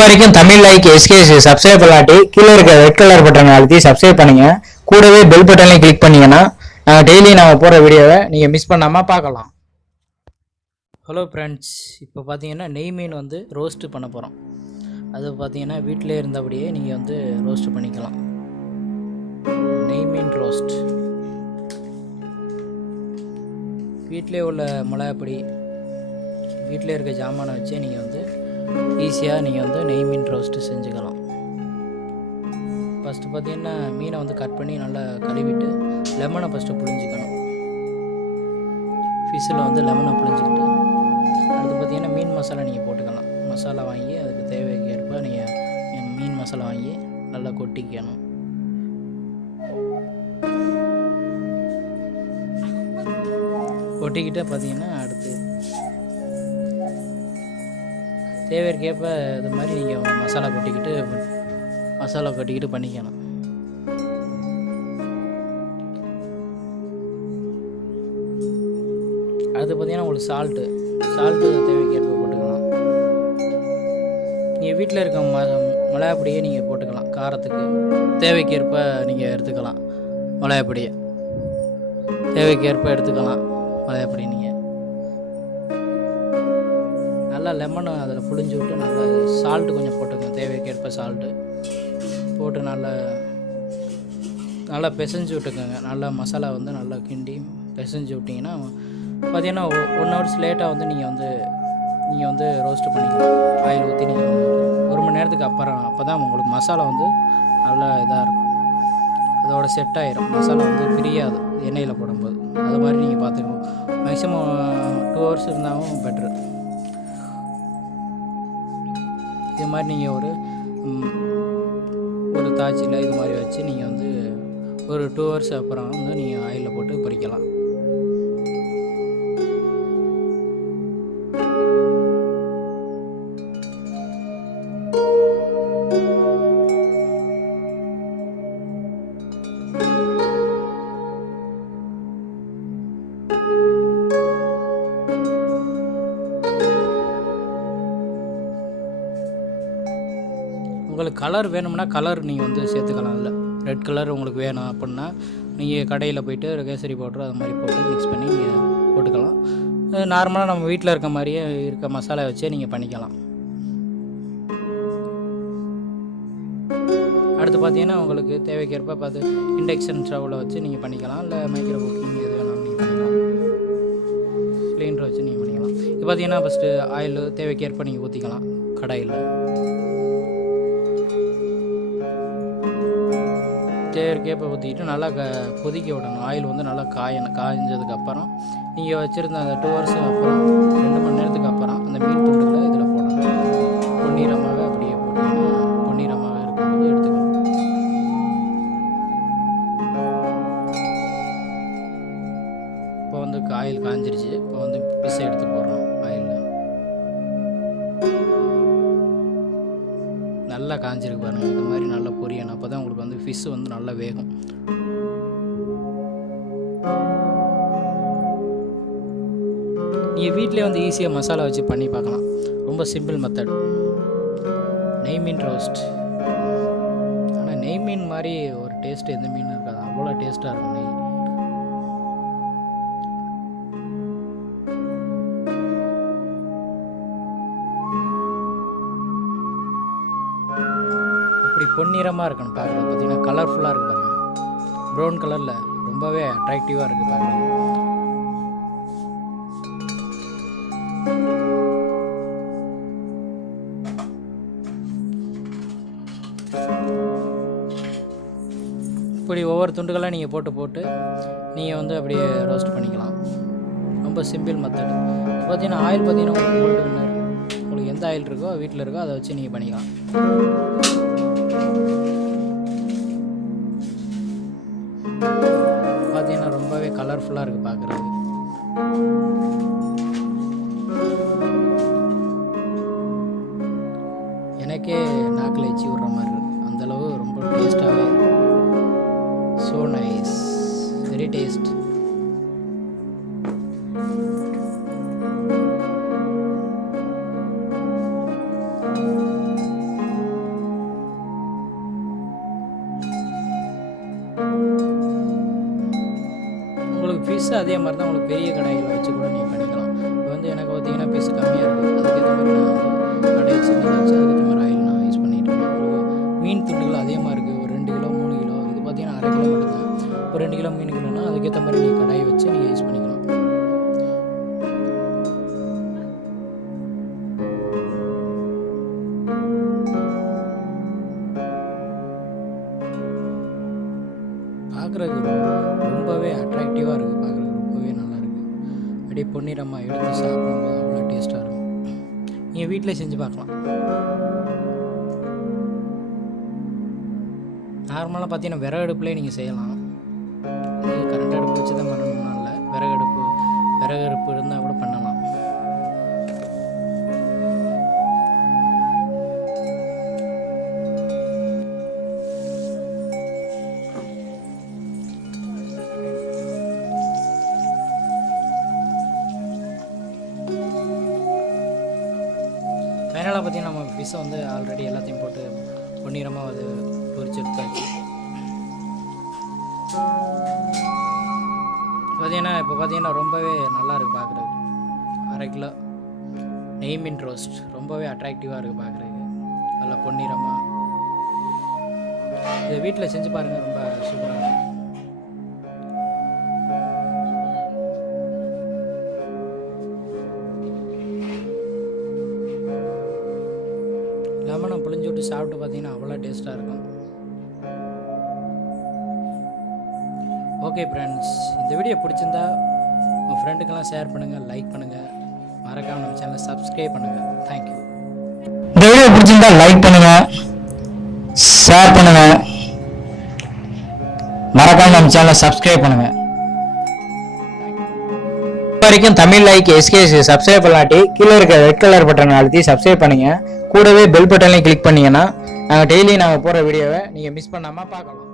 வரைக்கும் Tamil like s.k.s subscribe பண்ணாட்டி கீழே இருக்க ரெட் கலர் பட்டனை அழுத்தி சப்ஸ்கிரைப் பண்ணுங்க. கூடவே பெல் பட்டனையும் கிளிக் பண்ணீங்கன்னா டெய்லி நம்ம போகிற வீடியோவை நீங்கள் மிஸ் பண்ணாமல் பார்க்கலாம். ஹலோ ஃப்ரெண்ட்ஸ், இப்போ பார்த்தீங்கன்னா நெய் மீன் ரோஸ்ட்டு பண்ண போகிறோம். அது பார்த்தீங்கன்னா வீட்டிலே இருந்தபடியே நீங்கள் ரோஸ்ட்டு பண்ணிக்கலாம். நெய் மீன் ரோஸ்ட் வீட்டிலே உள்ள மிளகாப்பொடி, வீட்டிலே இருக்க ஜாமானை வச்சே நீங்கள் ஈஸியாக நீங்கள் நெய் மீன் ரோஸ்ட்டு செஞ்சுக்கலாம். ஃபஸ்ட்டு பார்த்தீங்கன்னா மீனை கட் பண்ணி நல்லா கழுவிட்டு லெமனை ஃபஸ்ட்டு புழிஞ்சிக்கணும். ஃபிஷ்ஷில் லெமனை புழிஞ்சிக்கிட்டு அடுத்து பார்த்தீங்கன்னா மீன் மசாலா நீங்கள் போட்டுக்கலாம். மசாலா வாங்கி அதுக்கு தேவைக்கு ஏற்ப நீங்கள் மீன் மசாலா வாங்கி நல்லா கொட்டிக்கணும். கொட்டிக்கிட்டே பார்த்தீங்கன்னா அடுத்து தேவைக்கேற்ப இது மாதிரி நீங்கள் மசாலா கொட்டிக்கிட்டு பண்ணிக்கணும். அடுத்து பார்த்தீங்கன்னா உங்களுக்கு சால்ட்டு தேவைக்கேற்ப போட்டுக்கலாம். நீங்கள் வீட்டில் இருக்க மிளகாப்பொடியே நீங்கள் போட்டுக்கலாம். காரத்துக்கு தேவைக்கேற்ப நீங்கள் எடுத்துக்கலாம். மிளகாப்பொடியை தேவைக்கேற்ப எடுத்துக்கலாம். மிளகாப்பொடி நீங்கள் நல்லா லெமனை அதில் புழிஞ்சு விட்டு நல்லா சால்ட்டு கொஞ்சம் போட்டுக்கோங்க. தேவைக்கேற்ப சால்ட்டு போட்டு நல்லா பிசைஞ்சு விட்டுக்கோங்க. நல்லா மசாலா நல்லா கிண்டி பிசைஞ்சு விட்டிங்கன்னா பார்த்தீங்கன்னா 1 ஹவர்ஸ் லேட்டாக நீங்கள் ரோஸ்ட்டு பண்ணிக்கலாம். ஆயில் ஊற்றி நீங்கள் 1 மணி நேரத்துக்கு அப்புறம் அப்போ தான் உங்களுக்கு மசாலா நல்லா இதாக இருக்கும். அதோட செட் ஆகிரும். மசாலா பிரியாது எண்ணெயில் போடும்போது. அது மாதிரி நீங்கள் பார்த்துக்கணும். மேக்ஸிமம் 2 ஹவர்ஸ் இருந்தாலும் பெட்ரு. இது மாதிரி நீங்கள் ஒரு தாச்சியில் இது மாதிரி வச்சு நீங்கள் ஒரு 2 ஹவர்ஸ் அப்புறம் நீங்கள் ஆயிலில் போட்டு பொரிக்கலாம். உங்களுக்கு கலர் வேணும்னா கலர் நீங்கள் சேர்த்துக்கலாம். இல்லை ரெட் கலர் உங்களுக்கு வேணும் அப்படின்னா நீங்கள் கடையில் போய்ட்டு கேசரி பவுட்ரு அது மாதிரி போட்டு மிக்ஸ் பண்ணி நீங்கள் போட்டுக்கலாம். நார்மலாக நம்ம வீட்டில் இருக்க மாதிரியே இருக்க மசாலா வச்சே நீங்கள் பண்ணிக்கலாம். அடுத்து பார்த்தீங்கன்னா உங்களுக்கு தேவைக்கேற்ப பார்த்து இண்டக்ஷன் ஸ்டவ்வில் வச்சு நீங்கள் பண்ணிக்கலாம். இல்லை மைக்ரோ குக்கிங் எது வேணாலும் நீங்கள் பண்ணிக்கலாம். சிலிண்டர் வச்சு நீங்கள் பண்ணிக்கலாம். இது பார்த்தீங்கன்னா ஃபஸ்ட்டு ஆயில் தேவைக்கேற்ப நீங்கள் ஊற்றிக்கலாம். கடாயில் தேவைக்கேற்ப ஊற்றிக்கிட்டு நல்லா கொதிக்க விடணும். ஆயில் நல்லா காய்ஞ்சதுக்கப்புறம் நீங்கள் வச்சுருந்த அந்த 2 ஹவர்ஸ் அப்புறம் 2 மணி நேரத்துக்கு அப்புறம் அந்த மீன் துண்டுகளை இதில் போடணும். பொன்னிறமாக அப்படியே போட்டிங்கன்னா பொன்னிறமாக இருக்கும்போது எடுத்துக்கணும். இப்போ ஆயில் காஞ்சிருச்சு. இப்போ பிஸ்ஸை எடுத்து போடுறோம். ஆயிலில் நல்லா காஞ்சிருக்கு பாருங்கள். இது மாதிரி நல்லா பொரியணும். அப்போ தான் உங்களுக்கு ஃபிஷ்ஷு நல்லா வேகும். நீங்கள் வீட்டிலே ஈஸியாக மசாலா வச்சு பண்ணி பார்க்கலாம். ரொம்ப சிம்பிள் மெத்தட் நெய் மீன் ரோஸ்ட். ஆனால் நெய் மீன் மாதிரி ஒரு டேஸ்ட்டு எந்த மீன் இருக்காது. அவ்வளோ டேஸ்ட்டாக இருக்கும் நெய். இப்படி பொன்னிறமாக இருக்கணும் பார்க்குறது. பார்த்தீங்கன்னா கலர்ஃபுல்லாக இருக்குது பாருங்கள். ப்ரௌன் கலரில் ரொம்பவே அட்ராக்டிவாக இருக்குது பார்க்குறது. இப்படி ஒவ்வொரு துண்டுகளாக நீங்கள் போட்டு நீங்கள் அப்படியே ரோஸ்ட் பண்ணிக்கலாம். ரொம்ப சிம்பிள் மெத்தட். பார்த்தீங்கன்னா ஆயில் பார்த்தீங்கன்னா உங்களுக்கு எந்த ஆயில் இருக்கோ வீட்டில் இருக்கோ அதை வச்சு நீங்கள் பண்ணிக்கலாம். பார்த்தீங்கன்னா ரொம்பவே கலர்ஃபுல்லாக இருக்குது பார்க்குறது. எனக்கே நாக்கில் எச்சி விடுற மாதிரி இருக்குது. அந்தளவு ரொம்ப டேஸ்ட்டாகவே இருக்குது. So nice, very taste. Piece அதே மாதிரி தான் உங்களுக்கு பெரிய கடாயில் வச்சு கூட நீங்கள் பண்ணிக்கலாம். இப்போ வந்து எனக்கு பார்த்தீங்கன்னா பீஸு கம்மியாக இருக்குது, அதுக்கேற்ற மாதிரி நான் வந்து கடையை சின்னதாக வச்சு அதுக்கேற்ற மாதிரி ஆயில் நான் யூஸ் பண்ணிகிட்டு இருக்கேன். மீன் துண்டுகள் அதே மாதிரி இருக்குது, ஒரு 2 கிலோ 3 கிலோ, இது பார்த்தீங்கன்னா அரை கிலோ மட்டும்தான். ஒரு 2 கிலோ மீன் கிலோனா அதுக்கேற்ற மாதிரி நீங்கள் கடாயை வச்சு நீங்கள் யூஸ் பண்ணிக்கலாம். பார்க்குறதுக்கு ரொம்பவே அட்ராக்டிவாக இருக்குது, பார்க்குறதுக்கு ரொம்பவே நல்லா இருக்குது. அப்படியே பொன்னிறமாக எடுத்து சாப்பிடும்போது அவ்வளோ டேஸ்ட்டாக இருக்கும். நீங்கள் வீட்டிலே செஞ்சு பார்க்கலாம். நார்மலாக பார்த்தீங்கன்னா விறகு அடுப்புலேயே நீங்கள் செய்யலாம். இது கரண்ட் அடுப்பு வச்சு தான் பண்ணணும்னா இல்லை, விறகு அடுப்பு இருந்தால் கூட பண்ணலாம். ஃபைனலாக பார்த்தீங்கன்னா நம்ம ஃபிஷ்ஷை வந்து ஆல்ரெடி எல்லாத்தையும் போட்டு பொன்னிறமாக அது பொரிச்சு எடுத்தாச்சு. பார்த்தீங்கன்னா இப்போ பார்த்தீங்கன்னா ரொம்பவே நல்லா இருக்குது பார்க்குறதுக்கு. அரை கிலோ நெய் மீன் ரோஸ்ட் ரொம்பவே அட்ராக்டிவாக இருக்குது பார்க்குறதுக்கு, நல்லா பொன்னிறமாக. இதை வீட்டில் செஞ்சு பாருங்கள், ரொம்ப சூப்பராக இருக்கும். லெமனை புளிஞ்சு விட்டு சாப்பிட்டு பார்த்தீங்கன்னா அவ்வளோ டேஸ்ட்டாக இருக்கும். ஓகே ஃப்ரெண்ட்ஸ், இந்த வீடியோ பிடிச்சிருந்தா உங்கள் ஃப்ரெண்டுக்கெல்லாம் ஷேர் பண்ணுங்கள், லைக் பண்ணுங்கள், மறக்காமல் நம்ம சேனலை சப்ஸ்கிரைப் பண்ணுங்கள். தேங்க்யூ. இந்த வீடியோ பிடிச்சிருந்தா லைக் பண்ணுங்கள், ஷேர் பண்ணுங்கள், மறக்காமல் நம்ம சேனலை சப்ஸ்கிரைப் பண்ணுங்கள். வரைக்கும் தமிழ் லைக் s.k.s சப்ஸ்கிரைப் பண்ணாட்டி கீழே இருக்க ரெட் கலர் பட்டன் அழுத்தி சப்ஸ்கிரைப் பண்ணுங்க. கூடவே பெல் பட்டன்லையும் கிளிக் பண்ணீங்கன்னா நாங்கள் டெய்லி நாங்கள் போகிற வீடியோவை நீங்கள் மிஸ் பண்ணாமல் பார்க்கலாம்.